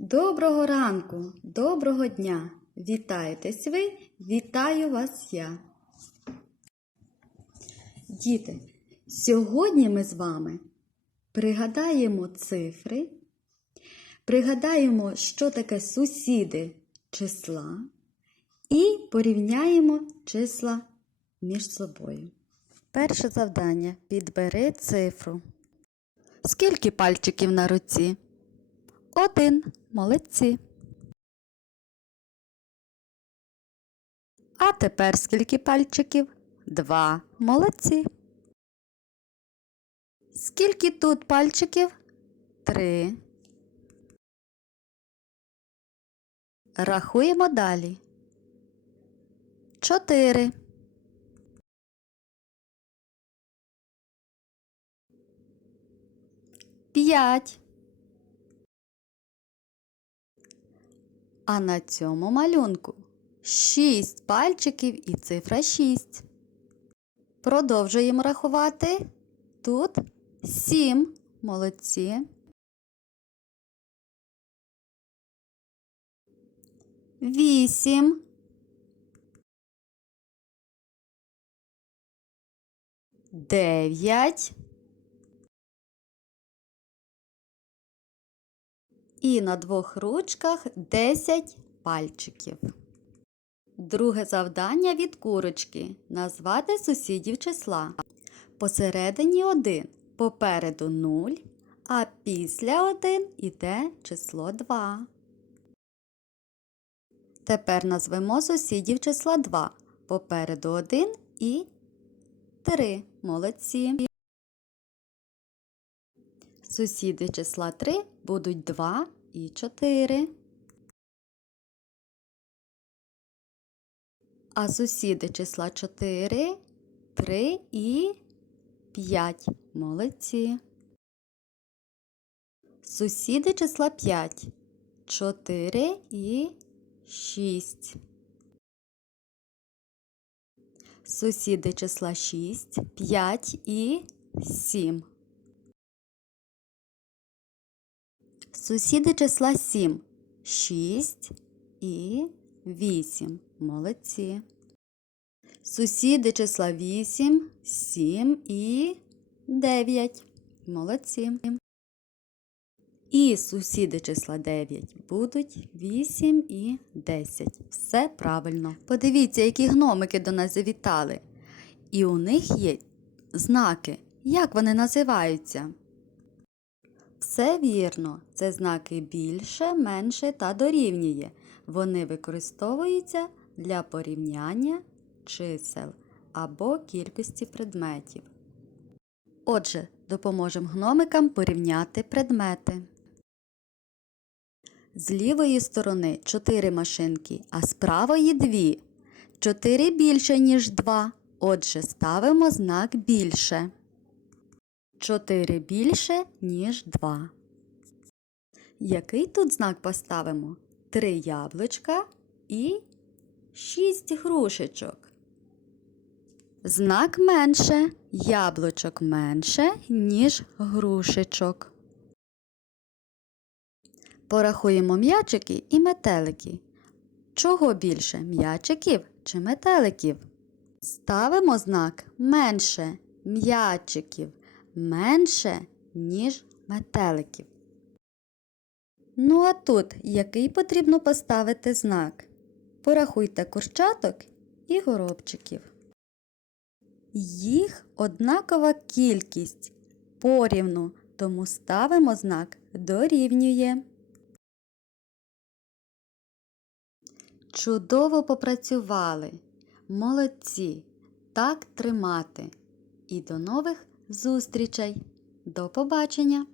Доброго ранку, доброго дня! Вітаєтесь ви, вітаю вас я. Діти, сьогодні ми з вами пригадаємо цифри, пригадаємо, що таке сусіди числа, і порівняємо числа між собою. Перше завдання підбери цифру. Скільки пальчиків на руці? Один. Молодці. А тепер скільки пальчиків? Два. Молодці. Скільки тут пальчиків? Три. Рахуємо далі. Чотири. П'ять. А на цьому малюнку шість пальчиків і цифра шість. Продовжуємо рахувати. Тут сім. Молодці. Вісім. Дев'ять. І на двох ручках 10 пальчиків. Друге завдання від курочки назвати сусідів числа. Посередині 1, попереду 0, а після 1 іде число 2. Тепер назвемо сусідів числа 2. Попереду 1 і 3. Молодці. Сусіди числа 3 будуть 2 і 4. А сусіди числа 4, 3 і 5. Молодці. Сусіди числа 5, 4 і 6. Сусіди числа 6, 5 і 7. Сусіди числа 7, 6 і 8. Молодці. Сусіди числа 8, 7 і 9. Молодці. І сусіди числа 9 будуть 8 і 10. Все правильно. Подивіться, які гномики до нас завітали. І у них є знаки. Як вони називаються? Все вірно, це знаки більше, менше та дорівнює. Вони використовуються для порівняння чисел або кількості предметів. Отже, допоможемо гномикам порівняти предмети. З лівої сторони 4 машинки, а з правої 2. 4 більше, ніж 2. Отже, ставимо знак більше. 4 більше, ніж 2. Який тут знак поставимо? 3 яблучка і 6 грушечок. Знак менше. Яблучок менше, ніж грушечок. Порахуємо м'ячики і метелики. Чого більше м'ячиків чи метеликів? Ставимо знак менше м'ячиків менше, ніж метеликів. Ну, а тут який потрібно поставити знак? Порахуйте курчаток і горобчиків. Їх однакова кількість порівну, тому ставимо знак дорівнює. Чудово попрацювали. Молодці. Так тримати. І до нових зустрічей. До побачення!